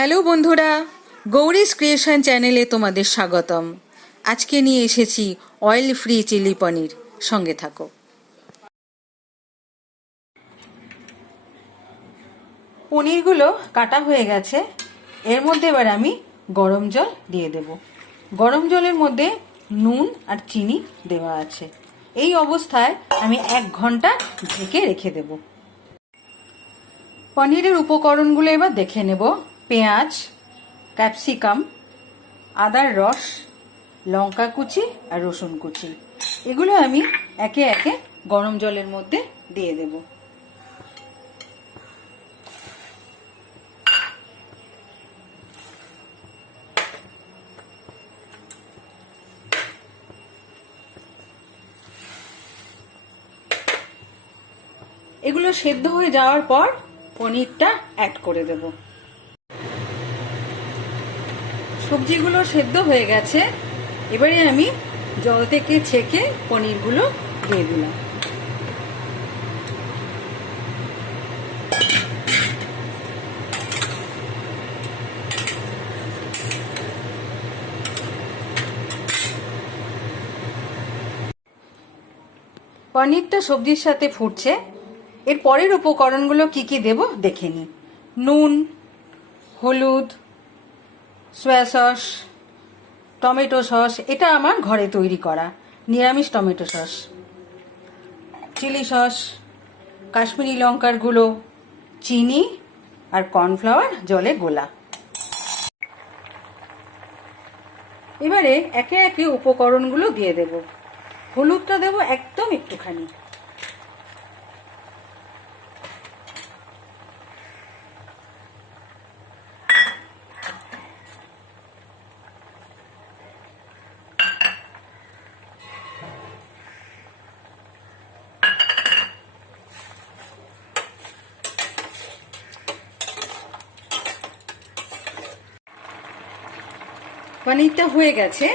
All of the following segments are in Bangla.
হ্যালো বন্ধুরা, গৌরীস ক্রিয়েশন চ্যানেলে তোমাদের স্বাগতম। আজকে নিয়ে এসেছি অয়েল ফ্রি চিলি পনির। সঙ্গে থাকো। পনিরগুলো কাটা হয়ে গেছে। এর মধ্যে এবার আমি গরম জল দিয়ে দেব। গরম জলের মধ্যে নুন আর চিনি দেওয়া আছে। এই অবস্থায় আমি 1 ঘন্টা ঢেকে রেখে দেব। পনিরের উপকরণগুলো এবার দেখে নেব। পেঁয়াজ, ক্যাপসিকাম, আদার রস, লঙ্কা কুচি আর রসুন কুচি, এগুলো আমি একে একে গরম জলের মধ্যে দিয়ে দেব। এগুলো সেদ্ধ হয়ে যাওয়ার পর পনিরটা অ্যাড করে দেব। সবজিগুলো সেদ্ধ হয়ে গেছে। এবারে আমি জল থেকে ছেঁকে পনিরগুলো দিয়ে দিলাম। পনিরটা সবজির সাথে ফুটছে। এর পরের উপকরণগুলো কি কি দেব দেখে নিই। নুন, হলুদ, সয়া সস, টমেটো সস, এটা আমার ঘরে তৈরি করা নিরামিষ tomato sauce, chilli sauce, Kashmiri লঙ্কার গুঁড়ো, চিনি আর কর্নফ্লাওয়ার জলে গোলা। এবারে একে একে উপকরণগুলো দিয়ে দেব। হলুদটা দেব একদম একটুখানি, পনিরটা হয়ে গেছে।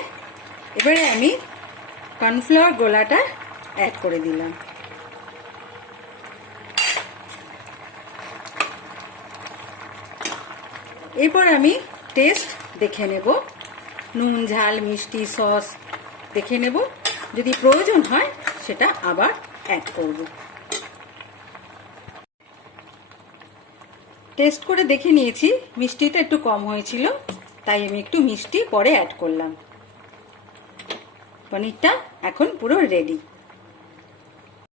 এবারে আমি কর্নফ্লাওয়ার গোলাটা অ্যাড করে দিলাম। এরপর আমি টেস্ট দেখে নেব, নুন ঝাল মিষ্টি সস দেখে নেব, যদি প্রয়োজন হয় সেটা আবার অ্যাড করব। টেস্ট করে দেখে নিয়েছি, মিষ্টিটা একটু কম হয়েছিল, তাই আমি একটু মিষ্টি পরে অ্যাড করলাম। পনিরটা এখন পুরো রেডি।